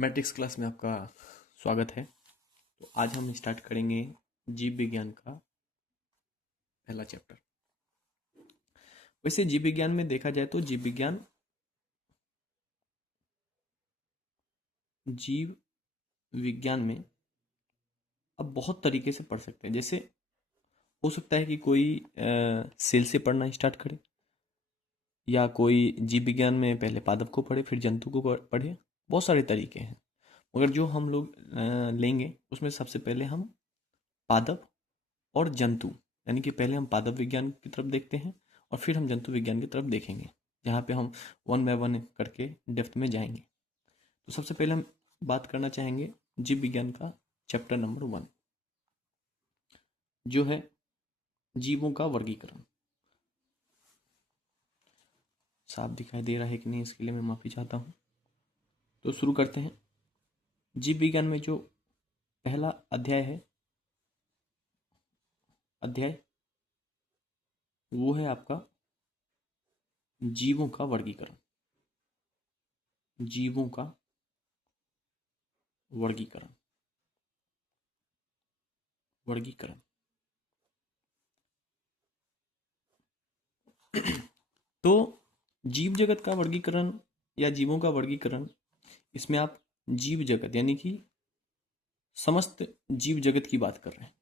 Matrix class में आपका स्वागत है। तो आज हम स्टार्ट करेंगे जीव विज्ञान का पहला चैप्टर। वैसे जीव विज्ञान में देखा जाए तो जीव विज्ञान में अब बहुत तरीके से पढ़ सकते हैं। जैसे हो सकता है कि कोई सेल से पढ़ना स्टार्ट करे, या कोई जीव विज्ञान में पहले पादप को पढ़े फिर जंतु को पढ़े। बहुत सारे तरीके हैं, मगर जो हम लोग लेंगे उसमें सबसे पहले हम पादप और जंतु, यानी कि पहले हम पादप विज्ञान की तरफ देखते हैं और फिर हम जंतु विज्ञान की तरफ देखेंगे, जहाँ पे हम वन बाय वन करके डेप्थ में जाएंगे। तो सबसे पहले हम बात करना चाहेंगे जीव विज्ञान का चैप्टर नंबर 1, जो है जीवों का वर्गीकरण। साफ दिखाई दे रहा है कि नहीं, इसके लिए मैं माफ़ी चाहता हूँ। तो शुरू करते हैं। जीव विज्ञान में जो पहला अध्याय है, वो है आपका जीवों का वर्गीकरण। जीवों का वर्गीकरण वर्गीकरण तो जीव जगत का वर्गीकरण या जीवों का वर्गीकरण, इसमें आप जीव जगत यानी कि समस्त जीव जगत की बात कर रहे हैं।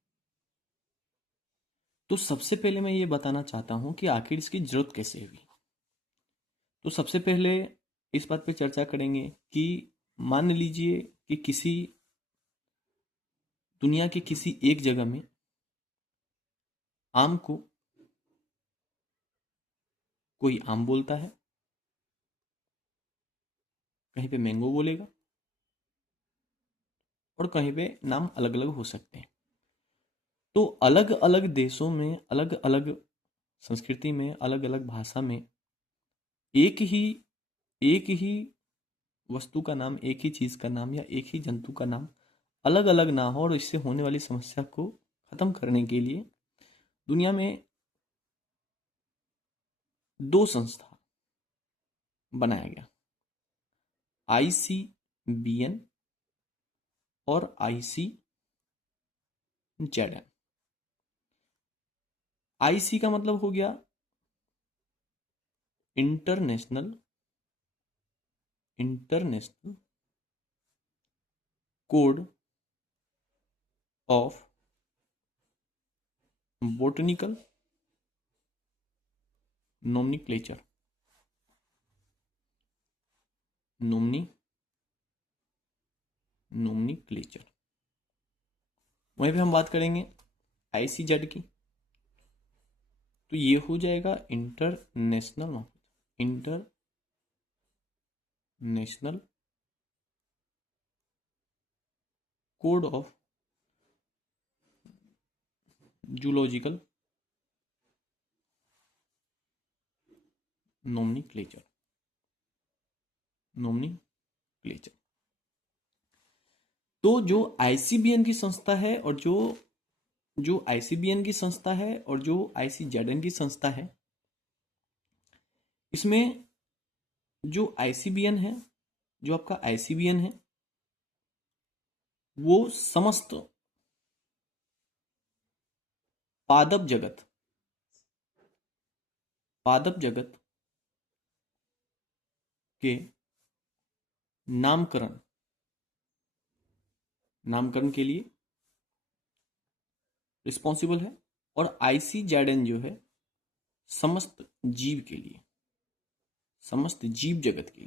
तो सबसे पहले मैं ये बताना चाहता हूं कि आखिर इसकी जरूरत कैसे हुई। तो सबसे पहले इस बात पे चर्चा करेंगे कि मान लीजिए कि किसी दुनिया के किसी एक जगह में आम को कोई आम बोलता है, कहीं पे मैंगो बोलेगा, और कहीं पे नाम अलग अलग हो सकते हैं। तो अलग अलग देशों में, अलग अलग संस्कृति में, अलग अलग भाषा में एक ही वस्तु का नाम, एक ही चीज का नाम या एक ही जंतु का नाम अलग अलग ना हो, और इससे होने वाली समस्या को खत्म करने के लिए दुनिया में दो संस्था बनाया गया, ICBN और ICZN। IC का मतलब हो गया international code of botanical nomenclature. Nomenclature वहीं पे हम बात करेंगे ICZ की, तो ये हो जाएगा international code of zoological nomenclature. तो जो ICBN की संस्था है और जो ICBN की संस्था है और जो ICZN की संस्था है, इसमें जो ICBN है, जो आपका ICBN है, वो समस्त पादप जगत के नामकरण के लिए रिस्पॉन्सिबल है, और ICZN जो है समस्त जीव के लिए, समस्त जीव जगत के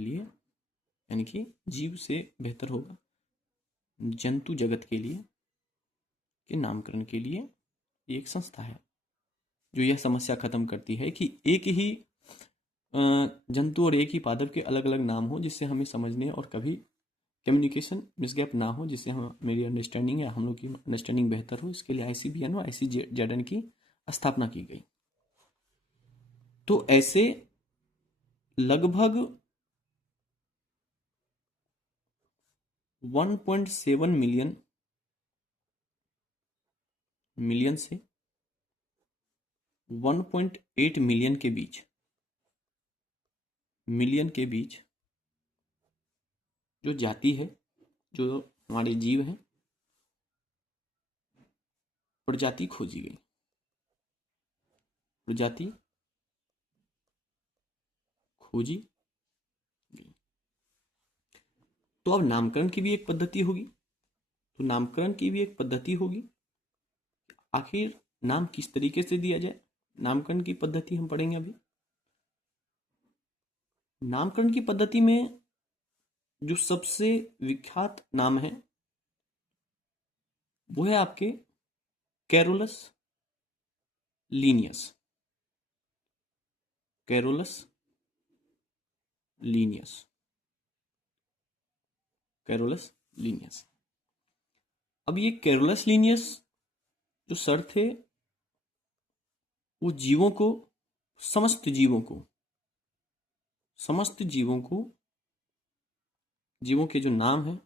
लिए, यानी कि जीव से बेहतर होगा जंतु जगत के लिए के नामकरण के लिए एक संस्था है, जो यह समस्या खत्म करती है कि एक ही जंतु और एक ही पादप के अलग अलग नाम हो, जिससे हमें समझने और कभी कम्युनिकेशन मिसगैप ना हो, जिससे हम मेरी अंडरस्टैंडिंग या हम लोग की अंडरस्टैंडिंग बेहतर हो। इसके लिए ICBN और ICZN की स्थापना की गई। तो ऐसे लगभग 1.7 मिलियन से 1.8 मिलियन के बीच जो जाति है, जो हमारे जीव हैं, प्रजाति खोजी गई। प्रजाति खोजी गई। तो अब नामकरण की भी एक पद्धति होगी। तो नामकरण की भी एक पद्धति होगी। आखिर नाम किस तरीके से दिया जाए, नामकरण की पद्धति हम पढ़ेंगे अभी। नामकरण की पद्धति में जो सबसे विख्यात नाम है वो है आपके Carolus Linnaeus. Carolus Linnaeus. Carolus Linnaeus. अब ये कैरोलस लीनियस जो सर थे, वो जीवों को, समस्त जीवों को, समस्त जीवों को, जीवों के जो नाम है,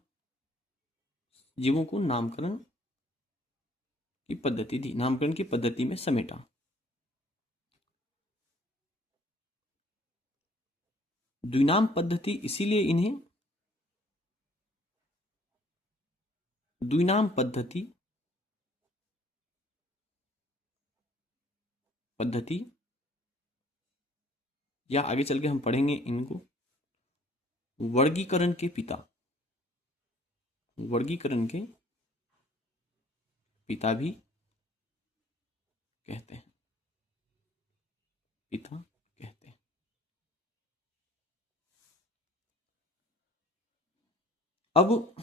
जीवों को नामकरण की पद्धति दी, नामकरण की पद्धति में समेटा। द्विनाम पद्धति, इसीलिए इन्हें द्विनाम पद्धति या आगे चल के हम पढ़ेंगे इनको वर्गीकरण के पिता, वर्गीकरण के पिता भी कहते हैं, पिता कहते हैं। अब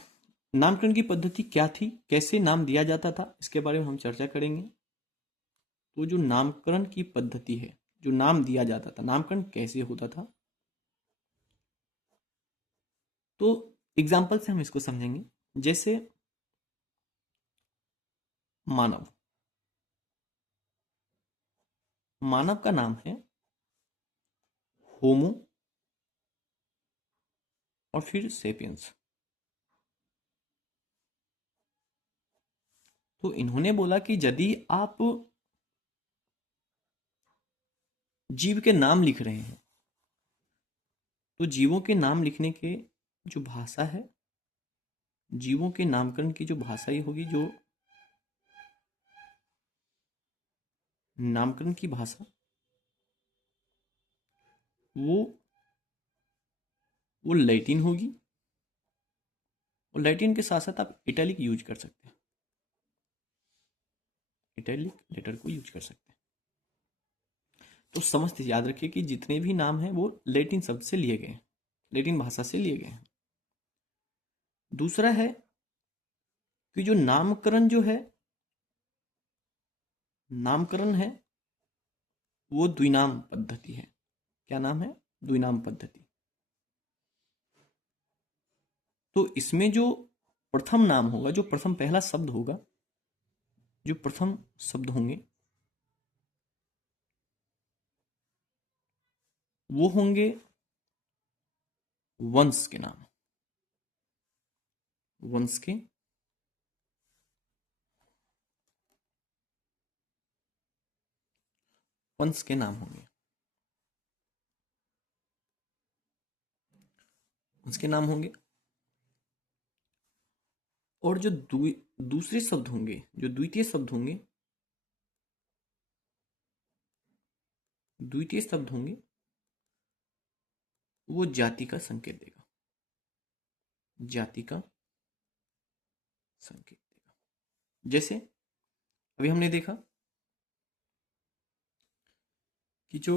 नामकरण की पद्धति क्या थी, कैसे नाम दिया जाता था, इसके बारे में हम चर्चा करेंगे। तो जो नामकरण की पद्धति है, जो नाम दिया जाता था, नामकरण कैसे होता था, तो एग्जाम्पल से हम इसको समझेंगे। जैसे मानव, मानव का नाम है होमो और फिर सेपियंस। तो इन्होंने बोला कि यदि आप जीव के नाम लिख रहे हैं तो जीवों के नाम लिखने के जो भाषा है, जीवों के नामकरण की जो भाषा ही होगी, जो नामकरण की भाषा, वो लैटिन होगी। और लैटिन के साथ साथ आप इटैलिक यूज कर सकते हैं, इटैलिक लेटर को यूज कर सकते हैं। तो समझते याद रखिए कि जितने भी नाम हैं वो लैटिन शब्द से लिए गए हैं, लैटिन भाषा से लिए गए हैं। दूसरा है कि जो नामकरण जो है, नामकरण है वो द्विनाम पद्धति है। क्या नाम है? द्विनाम पद्धति। तो इसमें जो प्रथम नाम होगा, जो प्रथम पहला शब्द होगा, जो प्रथम शब्द होंगे वो होंगे वंश के नाम, वंश के वंश के नाम होंगे, वंश के नाम होंगे। और जो दूसरे शब्द होंगे, जो द्वितीय शब्द होंगे, द्वितीय शब्द होंगे वो जाति का संकेत देगा, जाति का संकेत देगा। जैसे अभी हमने देखा कि जो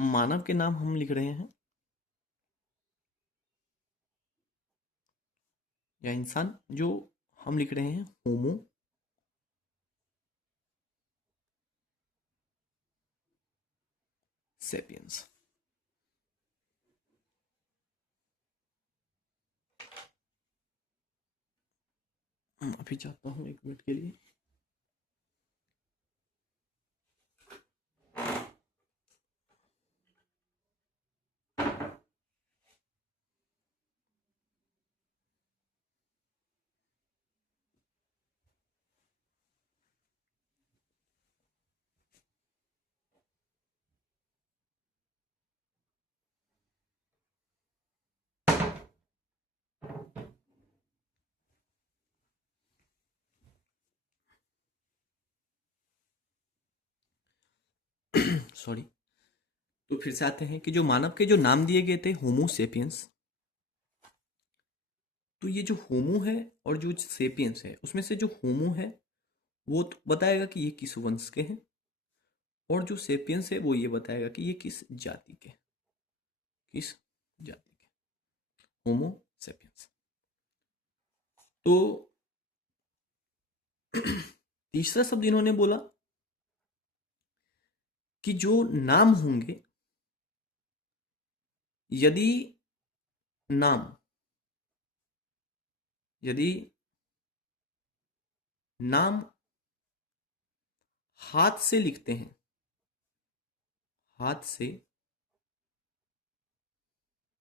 मानव के नाम हम लिख रहे हैं या इंसान जो हम लिख रहे हैं होमो सेपियंस। अभी चाहता हूं 1 मिनट के लिए। सॉरी। तो फिर से आते हैं कि जो मानव के जो नाम दिए गए थे होमो सेपियंस, तो ये जो होमो है और जो सेपियंस है, उसमें से जो होमो है वो तो बताएगा कि ये किस वंश के हैं, और जो सेपियंस है वो ये बताएगा कि ये किस जाति के, किस जाति के, होमो सेपियंस। तो तीसरा शब्द इन्होंने बोला कि जो नाम होंगे, यदि नाम, यदि नाम हाथ से लिखते हैं, हाथ से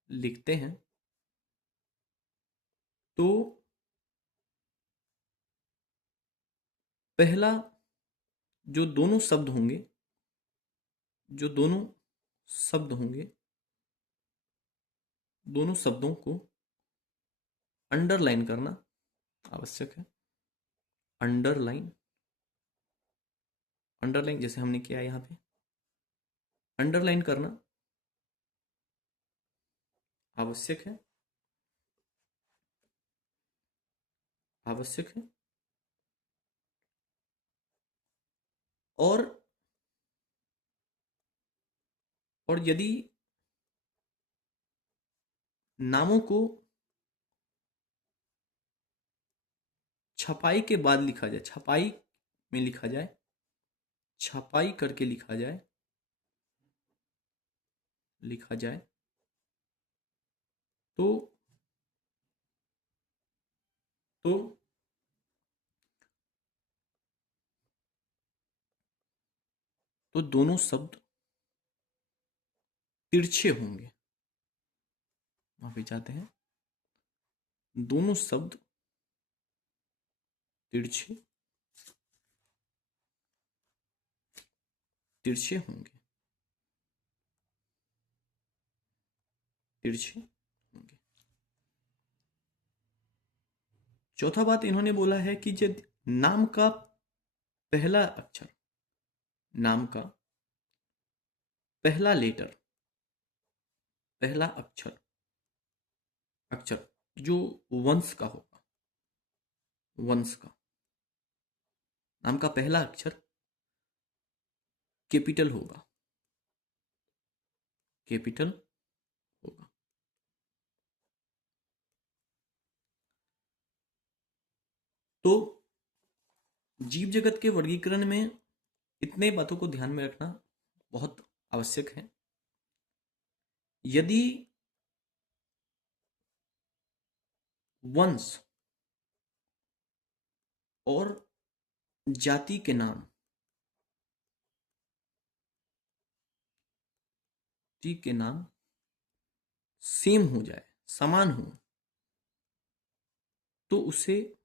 लिखते हैं, तो पहला जो दोनों शब्द होंगे, जो दोनों शब्द होंगे, दोनों शब्दों को अंडरलाइन करना आवश्यक है। अंडरलाइन, अंडरलाइन जैसे हमने किया यहाँ पे, अंडरलाइन करना आवश्यक है, आवश्यक है। और यदि नामों को छपाई के बाद लिखा जाए, छपाई में लिखा जाए, छपाई करके लिखा जाए, लिखा जाए, तो तो तो दोनों शब्द तिरछे होंगे। माफी चाहते हैं, दोनों शब्द तिरछे, तिरछे होंगे, तिरछे होंगे। चौथा बात इन्होंने बोला है कि जब नाम का पहला अक्षर, नाम का पहला लेटर, पहला अक्षर, अक्षर जो वंश का होगा, वंश का, नाम का पहला अक्षर कैपिटल होगा, कैपिटल होगा। तो जीव जगत के वर्गीकरण में इतने बातों को ध्यान में रखना बहुत आवश्यक है। यदि वंश और जाति के नाम, जाति के नाम सेम हो जाए, समान हो, तो उसे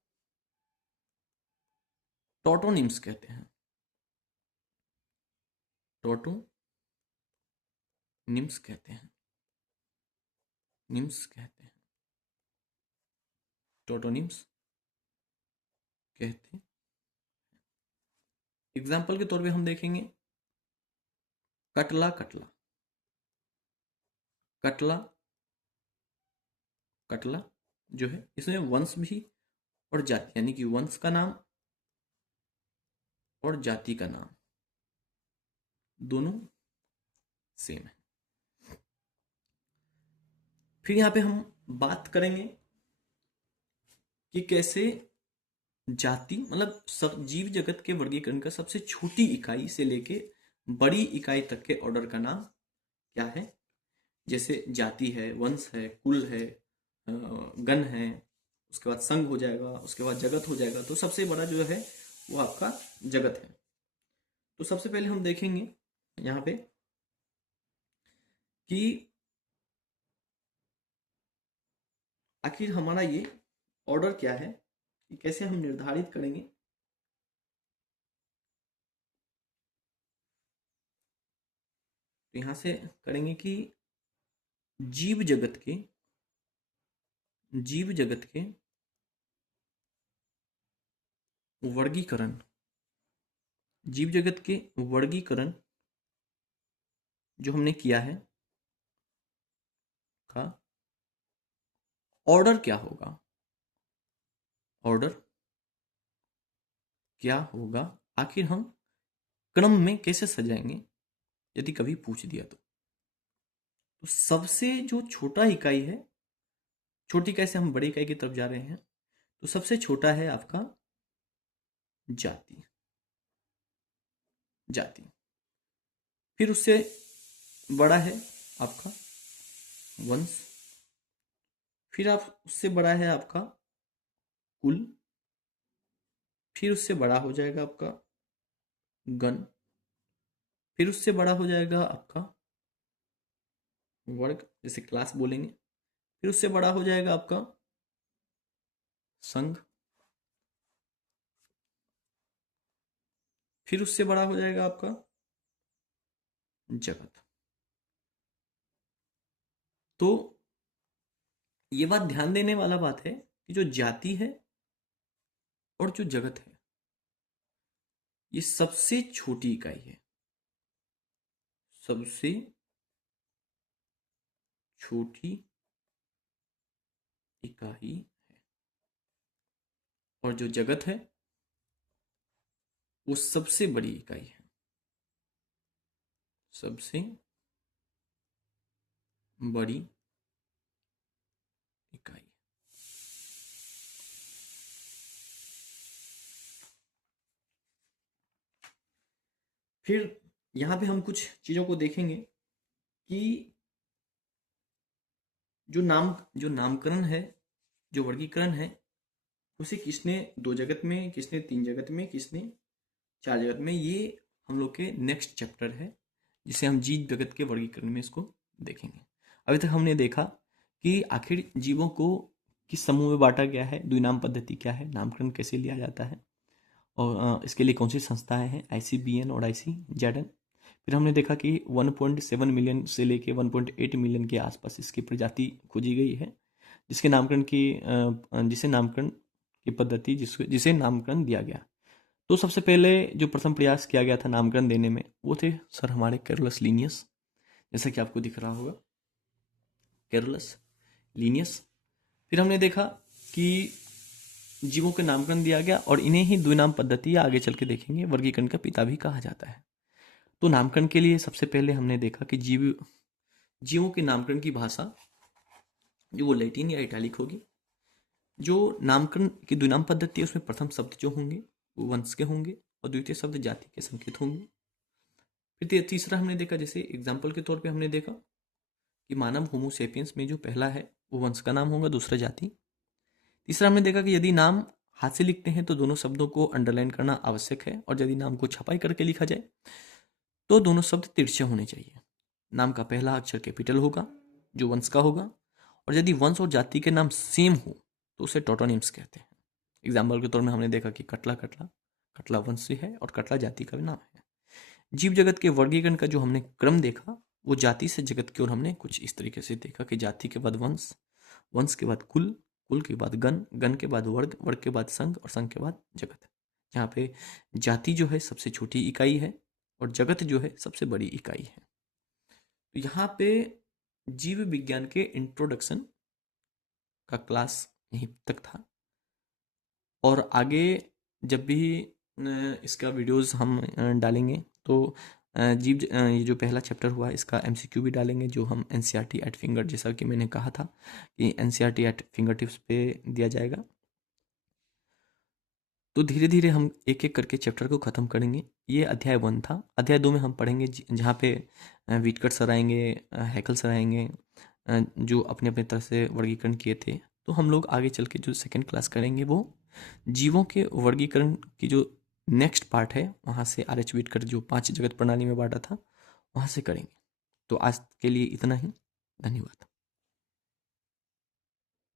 टोटोनिम्स कहते हैं, टोटोनिम्स कहते हैं, निम्स कहते हैं, टोटोनिम्स कहते हैं। एग्जाम्पल के तौर पे हम देखेंगे कटला, कटला, कटला, कटला जो है, इसमें वंश भी और जाति, यानी कि वंश का नाम और जाति का नाम दोनों सेम है। फिर यहाँ पे हम बात करेंगे कि कैसे जाति, मतलब सब जीव जगत के वर्गीकरण का सबसे छोटी इकाई से लेके बड़ी इकाई तक के ऑर्डर का नाम क्या है। जैसे जाति है, वंश है, कुल है, गण है, उसके बाद संघ हो जाएगा, उसके बाद जगत हो जाएगा। तो सबसे बड़ा जो है वो आपका जगत है। तो सबसे पहले हम देखेंगे यहाँ पे कि आखिर हमारा ये ऑर्डर क्या है, कि कैसे हम निर्धारित करेंगे। तो यहां से करेंगे कि जीव जगत के, जीव जगत के वर्गीकरण, जीव जगत के वर्गीकरण जो हमने किया है का ऑर्डर क्या होगा, ऑर्डर क्या होगा, आखिर हम क्रम में कैसे सजाएंगे यदि कभी पूछ दिया तो सबसे जो छोटा इकाई है, छोटी इकाई से हम बड़ी इकाई की तरफ जा रहे हैं, तो सबसे छोटा है आपका जाति, जाति। फिर उससे बड़ा है आपका वंश, फिर आप उससे बड़ा है आपका कुल, फिर उससे बड़ा हो जाएगा आपका गण, फिर उससे बड़ा हो जाएगा आपका वर्ग, जैसे क्लास बोलेंगे, फिर उससे बड़ा हो जाएगा आपका संघ, फिर उससे बड़ा हो जाएगा आपका जगत। तो ये बात ध्यान देने वाला बात है कि जो जाति है और जो जगत है, ये सबसे छोटी इकाई है, सबसे छोटी इकाई है, और जो जगत है वो सबसे बड़ी इकाई है, सबसे बड़ी इकाई। फिर यहां पे हम कुछ चीजों को देखेंगे कि जो नामकरण है, जो वर्गीकरण है, उसे किसने 2 जगत में, किसने 3 जगत में, किसने 4 जगत में, ये हम लोग के नेक्स्ट चैप्टर है, जिसे हम जीव जगत के वर्गीकरण में इसको देखेंगे। अभी तक हमने देखा कि आखिर जीवों को किस समूह में बांटा गया है, द्विनाम पद्धति क्या है, नामकरण कैसे लिया जाता है, और इसके लिए कौन सी संस्थाएं हैं, ICBN और ICZN। फिर हमने देखा कि 1.7 मिलियन से लेके 1.8 मिलियन के आसपास इसकी प्रजाति खोजी गई है, जिसके नामकरण की जिसे नामकरण की पद्धति जिसे नामकरण दिया गया। तो सबसे पहले जो प्रथम प्रयास किया गया था नामकरण देने में, वो थे सर हमारे कैरोलस लीनियस, जैसा कि आपको दिख रहा होगा, कैरोलस लीनियस। फिर हमने देखा कि जीवों के नामकरण दिया गया, और इन्हें ही द्विनाम पद्धति या आगे चल के देखेंगे वर्गीकरण का पिता भी कहा जाता है। तो नामकरण के लिए सबसे पहले हमने देखा कि जीवों के नामकरण की भाषा जो वो लैटिन या इटालिक होगी। जो नामकरण की द्विनाम पद्धति है उसमें प्रथम शब्द जो होंगे वो वंश के होंगे, और द्वितीय शब्द जाति के संकेत होंगे। फिर तीसरा हमने देखा, जैसे एग्जाम्पल के तौर पे हमने देखा कि मानव होमोसेपियंस में जो पहला है वो वंश का नाम होगा, दूसरा जाति। तीसरा हमने देखा कि यदि नाम हाथ से लिखते हैं तो दोनों शब्दों को अंडरलाइन करना आवश्यक है, और यदि नाम को छपाई करके लिखा जाए तो दोनों शब्द तिरछे होने चाहिए। नाम का पहला अक्षर कैपिटल होगा जो वंश का होगा, और यदि वंश और जाति के नाम सेम हो तो उसे टोटोनिम्स कहते हैं। एग्जाम्पल के तौर में हमने देखा कि कटला कटला, कटला वंश है और कटला जाति का भी नाम है। जीव जगत के वर्गीकरण का जो हमने क्रम देखा वो जाति से जगत की ओर हमने कुछ इस तरीके से देखा कि जाति के बाद वंश, वंश के बाद कुल, कुल के बाद गण, गण के बाद वर्ग, वर्ग के बाद संघ, और संघ के बाद जगत। जहाँ पे जाति जो है सबसे छोटी इकाई है और जगत जो है सबसे बड़ी इकाई है। तो यहाँ पे जीव विज्ञान के इंट्रोडक्शन का क्लास यहीं तक था, और आगे जब भी इसका वीडियोस हम डालेंगे तो ये जो पहला चैप्टर हुआ इसका MCQ भी डालेंगे, जो हम NCERT एट फिंगर, जैसा कि मैंने कहा था कि NCERT एट फिंगर टिप्स पे दिया जाएगा। तो धीरे धीरे हम एक एक करके चैप्टर को ख़त्म करेंगे। ये अध्याय 1 था। अध्याय 2 में हम पढ़ेंगे जहाँ पे विटकट सर आएंगे, हैकल सर आएंगे, जो अपने अपने तरह से वर्गीकरण किए थे। तो हम लोग आगे चल के जो सेकेंड क्लास करेंगे वो जीवों के वर्गीकरण की जो नेक्स्ट पार्ट है, वहाँ से RH विटकट जो 5 जगत प्रणाली में बांटा था वहाँ से करेंगे। तो आज के लिए इतना ही। धन्यवाद।